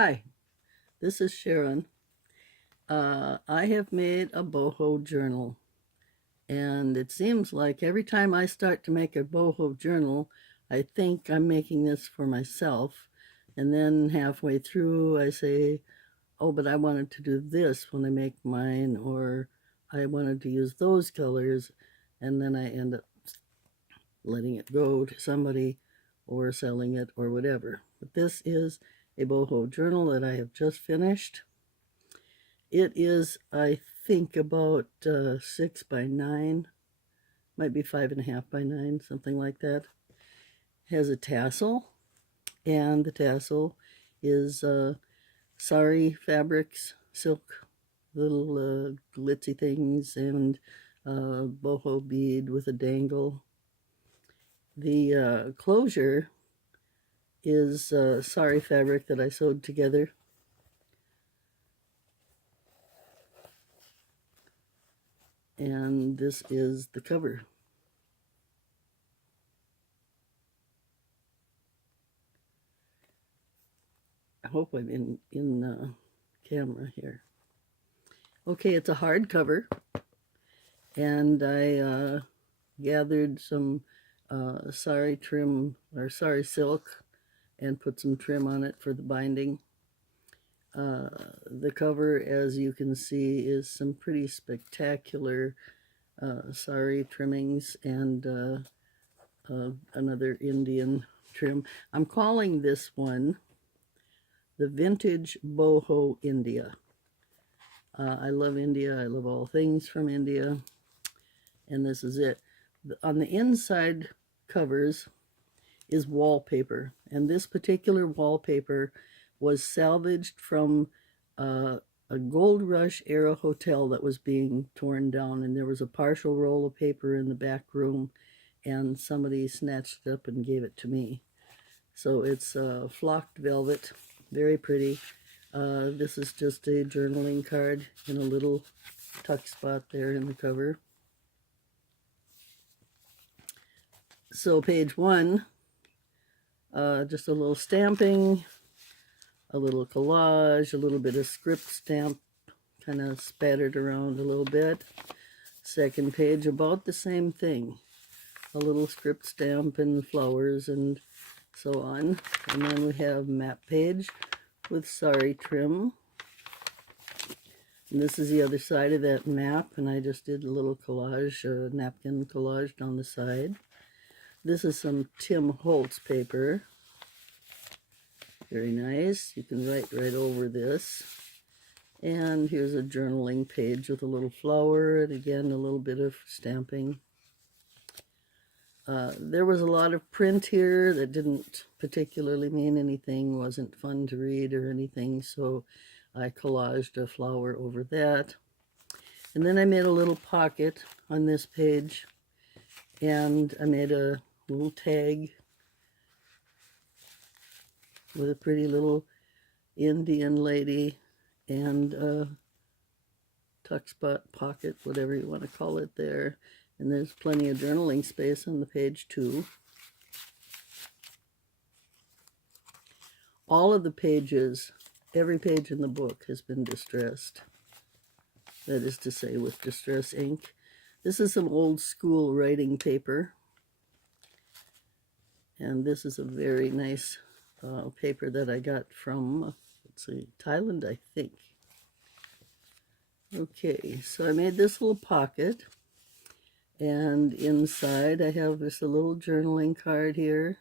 Hi, this is Sharon. I have made a boho journal, and it seems like every time I start to make a boho journal, I think I'm making this for myself, and then halfway through I say, oh, but I wanted to do this when I make mine, or I wanted to use those colors, and then I end up letting it go to somebody or selling it or whatever. But this is a boho journal that I have just finished. It is, I think, about 6 by 9, might be 5.5 by 9, something like that. Has a tassel, and the tassel is sari fabrics, silk, little glitzy things, and boho bead with a dangle. The closure is sari fabric that I sewed together. And this is the cover. I hope I'm in camera here. Okay, it's a hardcover, and I gathered some sari trim or sari silk and put some trim on it for the binding. The cover, as you can see, is some pretty spectacular sari trimmings and another Indian trim. I'm calling this one the Vintage Boho India. I love India. I love all things from India. And this is it. On the inside covers is wallpaper. And this particular wallpaper was salvaged from a Gold Rush era hotel that was being torn down. And there was a partial roll of paper in the back room. And somebody snatched it up and gave it to me. So it's flocked velvet. Very pretty. This is just a journaling card in a little tuck spot there in the cover. So page 1, just a little stamping, a little collage, a little bit of script stamp kind of spattered around a little bit. Second page, about the same thing. A little script stamp and flowers and so on. And then we have map page with sari trim. And this is the other side of that map, and I just did a little collage, a napkin collage down the side. This is some Tim Holtz paper. Very nice. You can write right over this. And here's a journaling page with a little flower, and again, a little bit of stamping. There was a lot of print here that didn't particularly mean anything, wasn't fun to read or anything, so I collaged a flower over that. And then I made a little pocket on this page, and I made a little tag with a pretty little Indian lady and a tuck spot pocket, whatever you want to call it there. And there's plenty of journaling space on the page too. All of the pages, every page in the book has been distressed. That is to say, with distress ink. This is some old school writing paper. And this is a very nice paper that I got from, let's see, Thailand, I think. Okay, so I made this little pocket. And inside I have just a little journaling card here.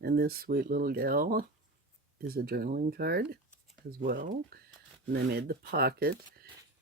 And this sweet little gal is a journaling card as well. And I made the pocket.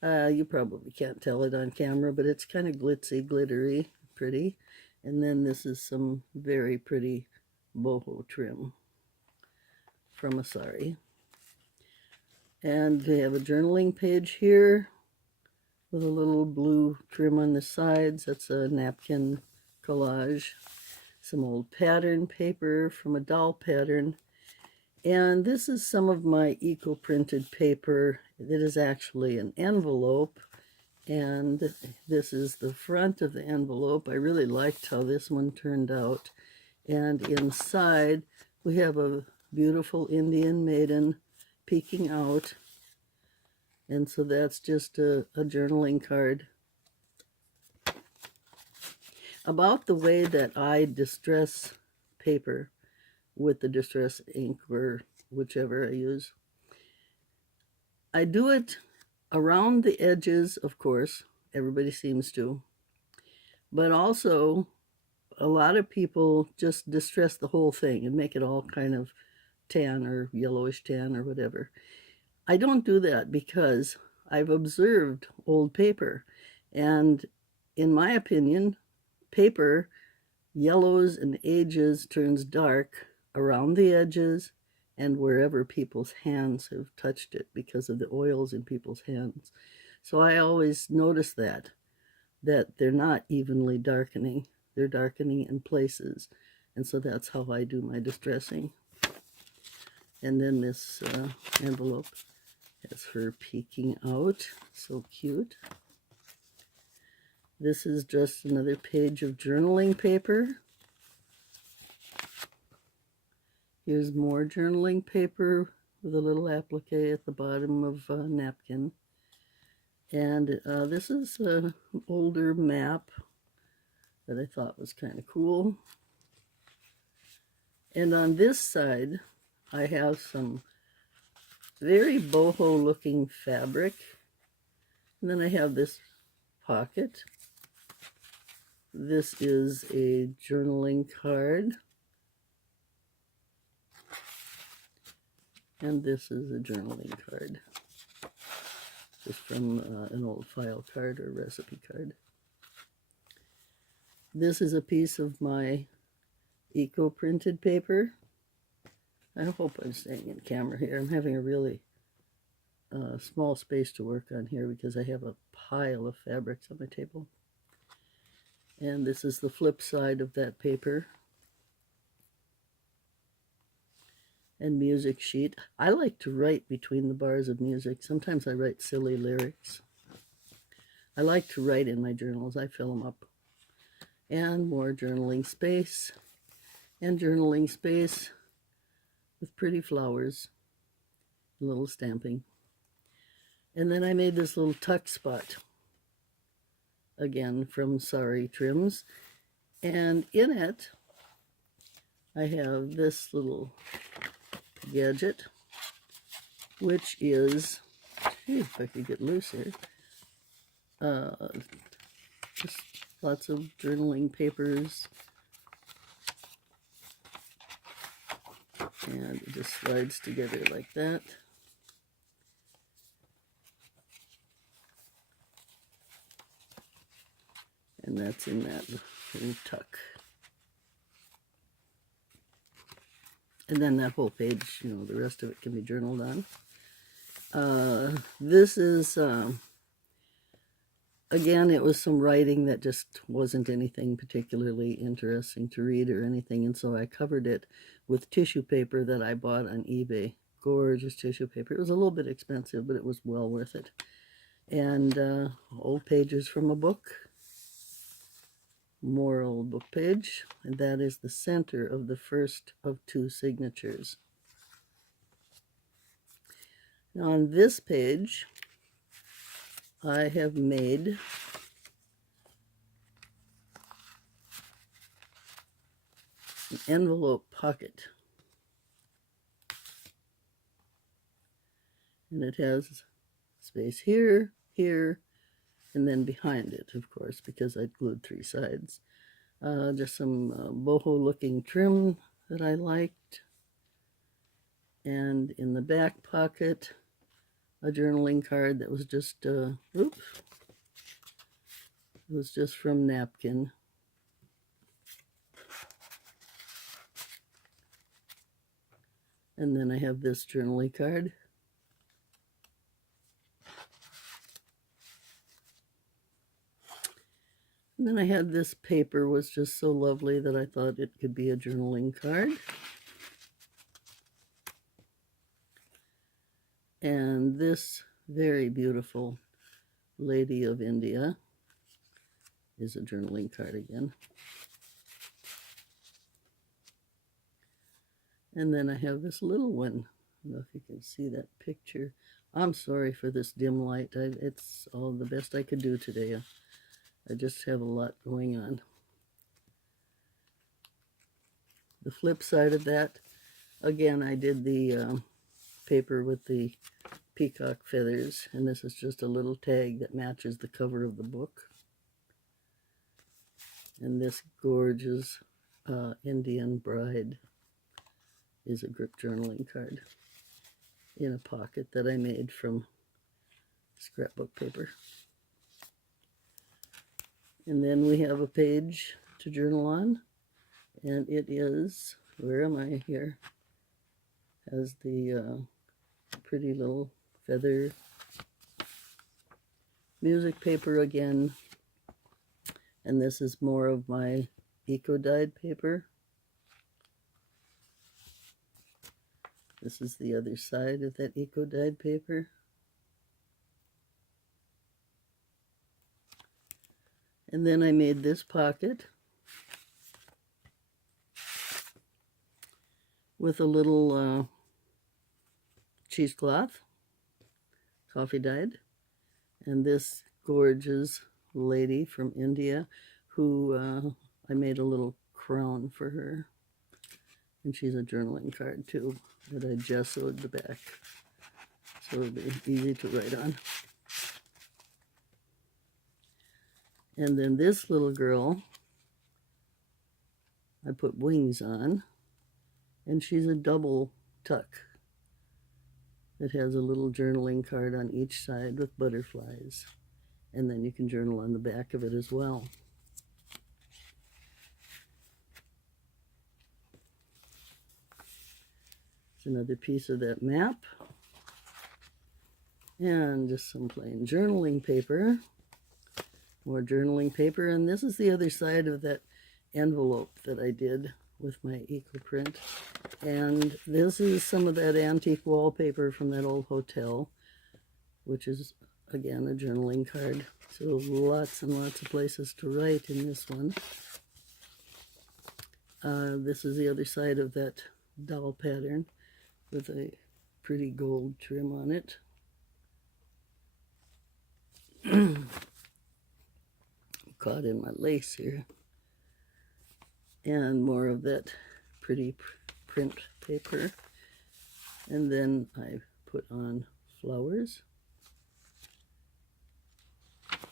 You probably can't tell it on camera, but it's kind of glitzy, glittery, pretty. And then this is some very pretty boho trim from a sari. And we have a journaling page here with a little blue trim on the sides. That's a napkin collage. Some old pattern paper from a doll pattern. And this is some of my eco-printed paper. It is actually an envelope. And this is the front of the envelope. I really liked how this one turned out. And inside we have a beautiful Indian maiden peeking out. And so that's just a journaling card. About the way that I distress paper with the distress ink or whichever I use. I do it around the edges, of course, everybody seems to, but also a lot of people just distress the whole thing and make it all kind of tan or yellowish tan or whatever. I don't do that because I've observed old paper, and in my opinion, paper yellows and ages, turns dark around the edges and wherever people's hands have touched it because of the oils in people's hands. So I always notice that they're not evenly darkening. They're darkening in places. And so that's how I do my distressing. And then this envelope has her peeking out. So cute. This is just another page of journaling paper. Here's more journaling paper with a little applique at the bottom of a napkin. And this is an older map that I thought was kind of cool. And on this side, I have some very boho looking fabric. And then I have this pocket. This is a journaling card. And this is a journaling card. Just from an old file card or recipe card. This is a piece of my eco-printed paper. I hope I'm staying in camera here. I'm having a really small space to work on here because I have a pile of fabrics on my table. And this is the flip side of that paper. And music sheet. I like to write between the bars of music. Sometimes I write silly lyrics. I like to write in my journals. I fill them up. And more journaling space. And journaling space with pretty flowers. A little stamping. And then I made this little tuck spot. Again, from Sorry Trims. And in it, I have this little gadget, which is, if I could get loose here, just lots of journaling papers, and it just slides together like that. And that's in that little tuck. And then that whole page, you know, the rest of it can be journaled on. This is, again, it was some writing that just wasn't anything particularly interesting to read or anything. And so I covered it with tissue paper that I bought on eBay. Gorgeous tissue paper. It was a little bit expensive, but it was well worth it. And old pages from a book. More old book page, and that is the center of the first of two signatures. Now on this page, I have made an envelope pocket. And it has space here, here, and then behind it, of course, because I glued three sides. Just some boho looking trim that I liked. And in the back pocket, a journaling card that was just, oops, it was just from napkin. And then I have this journaling card. And then I had this paper, was just so lovely that I thought it could be a journaling card. And this very beautiful Lady of India is a journaling card again. And then I have this little one. I don't know if you can see that picture. I'm sorry for this dim light. It's all the best I could do today. I just have a lot going on. The flip side of that, again, I did the paper with the peacock feathers, and this is just a little tag that matches the cover of the book. And this gorgeous Indian bride is a grip journaling card in a pocket that I made from scrapbook paper. And then we have a page to journal on, and it is, where am I here? Has the pretty little feather music paper again. And this is more of my eco-dyed paper. This is the other side of that eco-dyed paper. And then I made this pocket with a little cheesecloth, coffee dyed, and this gorgeous lady from India who I made a little crown for her. And she's a journaling card too that I gessoed the back so it'll be easy to write on. And then this little girl, I put wings on, and she's a double tuck. It has a little journaling card on each side with butterflies, and then you can journal on the back of it as well. It's another piece of that map, and just some plain journaling paper. More journaling paper, and this is the other side of that envelope that I did with my eco print. And this is some of that antique wallpaper from that old hotel, which is again a journaling card. So lots and lots of places to write in this one. This is the other side of that doll pattern with a pretty gold trim on it. Caught in my lace here. And more of that pretty print paper. And then I put on flowers.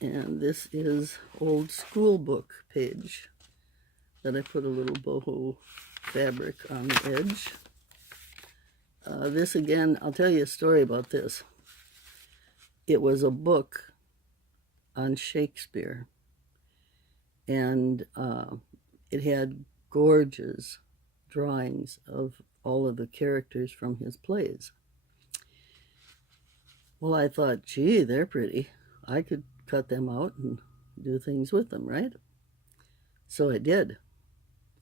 And this is old school book page that I put a little boho fabric on the edge. This again, I'll tell you a story about this. It was a book on Shakespeare. And it had gorgeous drawings of all of the characters from his plays. Well, I thought, gee, they're pretty. I could cut them out and do things with them, right? So I did.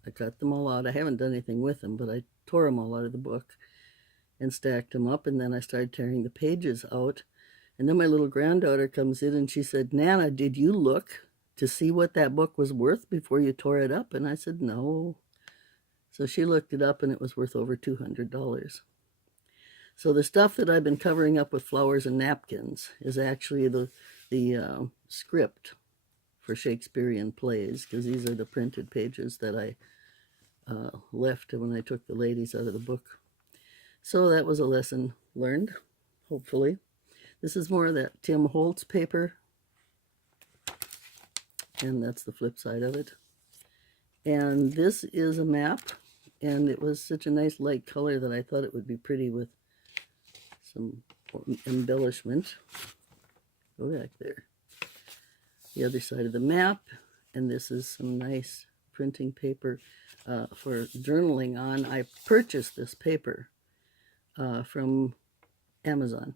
I cut them all out. I haven't done anything with them, but I tore them all out of the book and stacked them up, and then I started tearing the pages out. And then my little granddaughter comes in and she said, Nana, did you look to see what that book was worth before you tore it up? And I said, no. So she looked it up, and it was worth over $200. So the stuff that I've been covering up with flowers and napkins is actually the script for Shakespearean plays, because these are the printed pages that I left when I took the ladies out of the book. So that was a lesson learned, hopefully. This is more of that Tim Holtz paper. And that's the flip side of it. And this is a map, and it was such a nice light color that I thought it would be pretty with some embellishment. Go back there. The other side of the map, and this is some nice printing paper for journaling on. I purchased this paper from Amazon,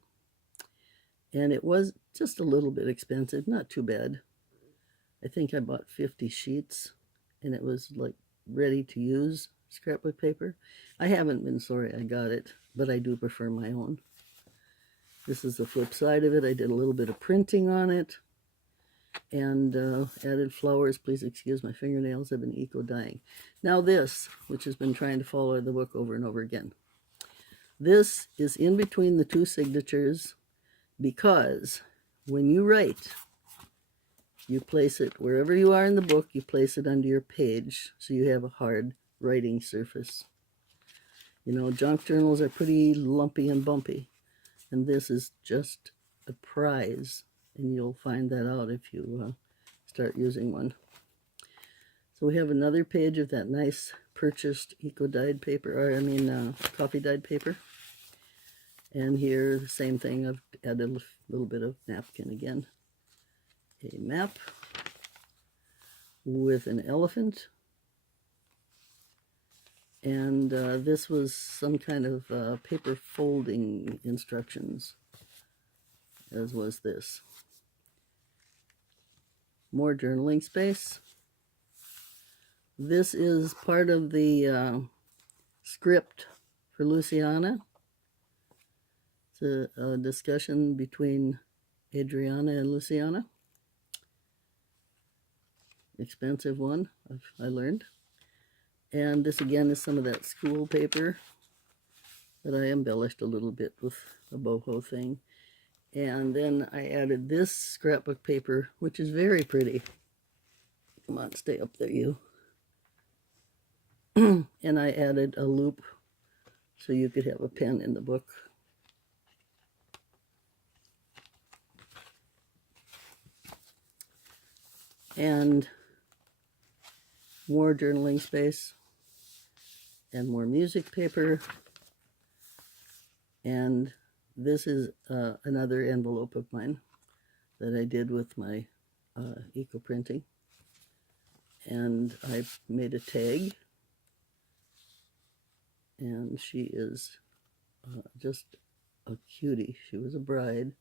and it was just a little bit expensive, not too bad. I think I bought 50 sheets, and it was like ready to use scrapbook paper. I haven't been sorry I got it, but I do prefer my own. This is the flip side of it. I did a little bit of printing on it, and added flowers. Please excuse my fingernails, I've been eco-dyeing. Now this, which has been trying to follow the book over and over again. This is in between the two signatures because when you write, you place it wherever you are in the book, you place it under your page so you have a hard writing surface. You know, junk journals are pretty lumpy and bumpy, and this is just a prize, and you'll find that out if you start using one. So we have another page of that nice purchased eco-dyed paper, or coffee-dyed paper. And here, the same thing, I've added a little bit of napkin again. A map with an elephant. And this was some kind of paper folding instructions, as was this. More journaling space. This is part of the script for Luciana. It's a discussion between Adriana and Luciana. Expensive one, I learned. And this again is some of that school paper that I embellished a little bit with a boho thing. And then I added this scrapbook paper, which is very pretty. Come on, stay up there, you. And I added a loop so you could have a pen in the book. And more journaling space, and more music paper. And this is another envelope of mine that I did with my eco printing. And I made a tag, and she is just a cutie. She was a bride.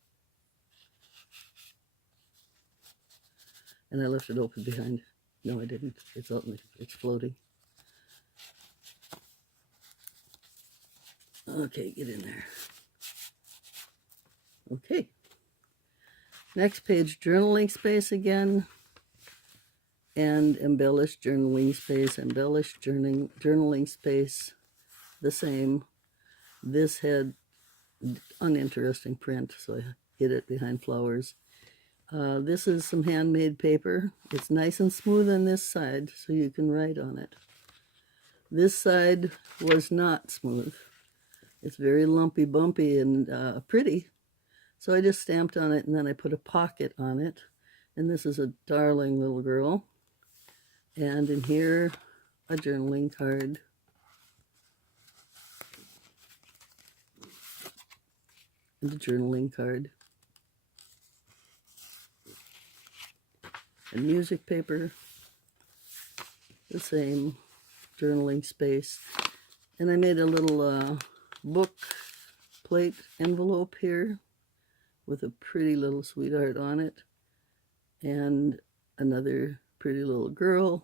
And I left it open behind. No, I didn't. It's out. It's floating. Okay, get in there. Okay. Next page, journaling space again. And embellished journaling space, embellished journaling space, the same. This had uninteresting print, so I hid it behind flowers. This is some handmade paper. It's nice and smooth on this side, so you can write on it. This side was not smooth. It's very lumpy, bumpy, and pretty. So I just stamped on it, and then I put a pocket on it. And this is a darling little girl. And in here, a journaling card. And a journaling card. And music paper, the same, journaling space. And I made a little book plate envelope here with a pretty little sweetheart on it, and another pretty little girl,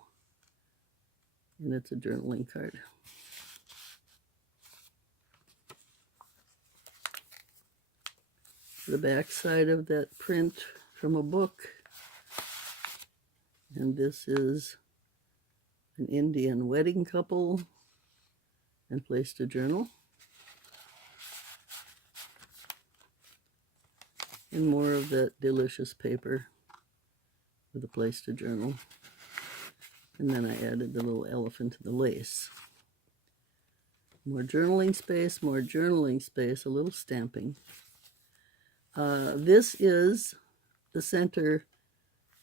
and it's a journaling card. The back side of that print from a book. And this is an Indian wedding couple and place to journal. And more of that delicious paper with a place to journal. And then I added the little elephant to the lace. More journaling space, a little stamping. This is the center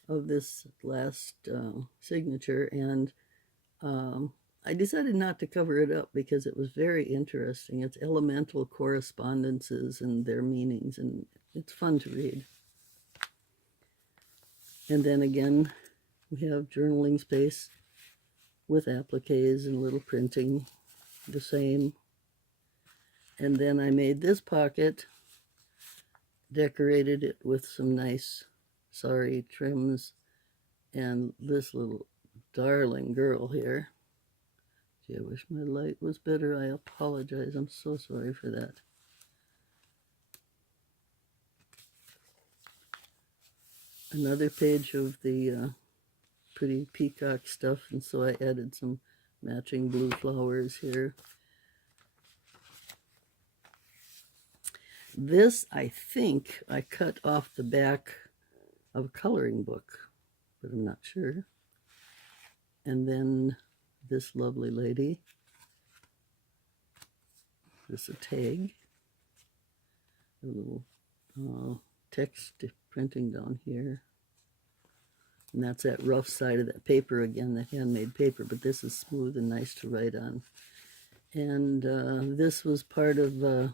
of this last signature, and I decided not to cover it up because it was very interesting. It's elemental correspondences and their meanings, and it's fun to read. And then again, we have journaling space with appliques and little printing, the same. And then I made this pocket, decorated it with some nice sari trims, and this little darling girl here. Gee, I wish my light was better. I apologize. I'm so sorry for that. another page of the pretty peacock stuff, and so I added some matching blue flowers here. This, I think, I cut off the back of a coloring book, but I'm not sure. And then this lovely lady, this is a tag, a little text printing down here. And that's that rough side of that paper again, the handmade paper, but this is smooth and nice to write on. And this was part of the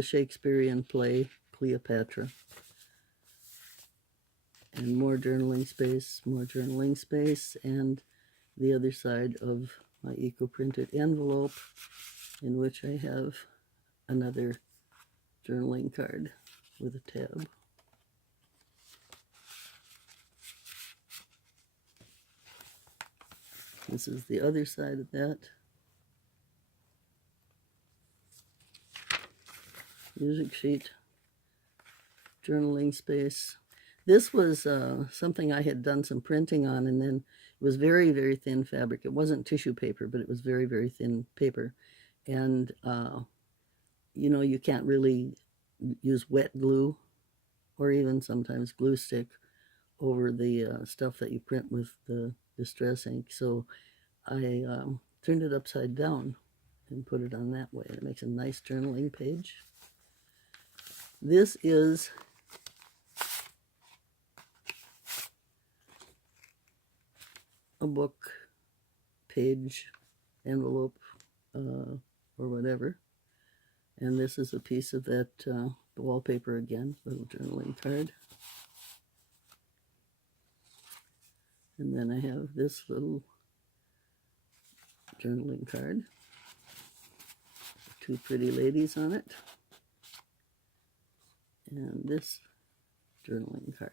Shakespearean play, Cleopatra. And more journaling space, and the other side of my eco-printed envelope, in which I have another journaling card with a tab. This is the other side of that. Music sheet, journaling space. This was something I had done some printing on, and then it was very, very thin fabric. It wasn't tissue paper, but it was very, very thin paper. And, you know, you can't really use wet glue or even sometimes glue stick over the stuff that you print with the distress ink. So I turned it upside down and put it on that way. It makes a nice journaling page. This is a book page envelope or whatever. And this is a piece of that wallpaper again, little journaling card. And then I have this little journaling card. Two pretty ladies on it. And this journaling card.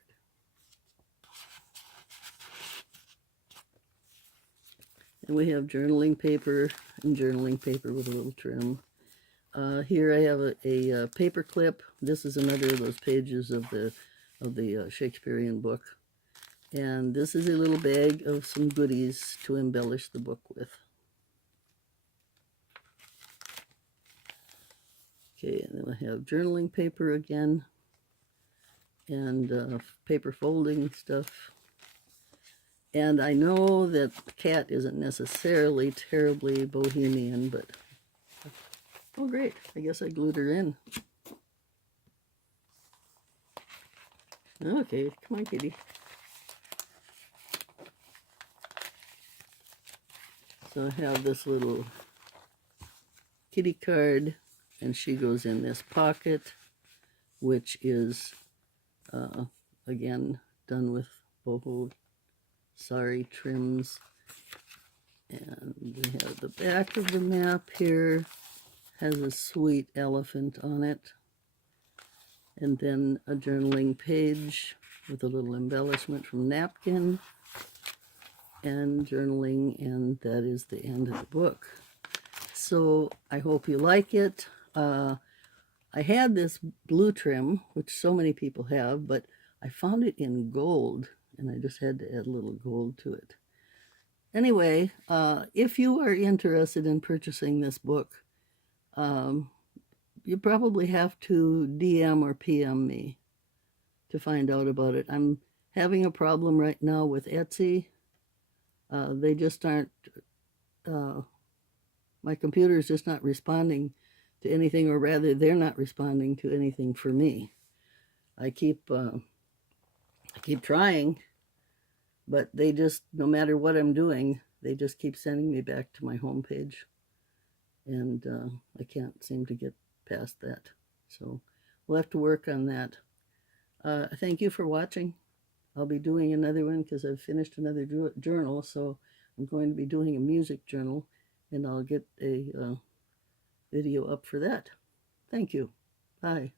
And we have journaling paper and journaling paper with a little trim. Here I have a paper clip. This is another of those pages of the Shakespearean book. And this is a little bag of some goodies to embellish the book with. Okay, and then I have journaling paper again, and paper folding stuff. And I know that the cat isn't necessarily terribly bohemian, but oh great, I guess I glued her in. Okay, come on, kitty. So I have this little kitty card, and she goes in this pocket, which is, again, done with Boho sari trims. And we have the back of the map here, has a sweet elephant on it. And then a journaling page with a little embellishment from napkin. And journaling, and that is the end of the book. So I hope you like it. I had this blue trim, which so many people have, but I found it in gold, and I just had to add a little gold to it. Anyway, if you are interested in purchasing this book, you probably have to DM or PM me to find out about it. I'm having a problem right now with Etsy. They just aren't, my computer is just not responding to anything, or rather they're not responding to anything for me. I keep trying, but they just, no matter what I'm doing, they just keep sending me back to my home page, and I can't seem to get past that. So we'll have to work on that. Thank you for watching. I'll be doing another one because I've finished another journal, so I'm going to be doing a music journal, and I'll get a video up for that. Thank you. Bye.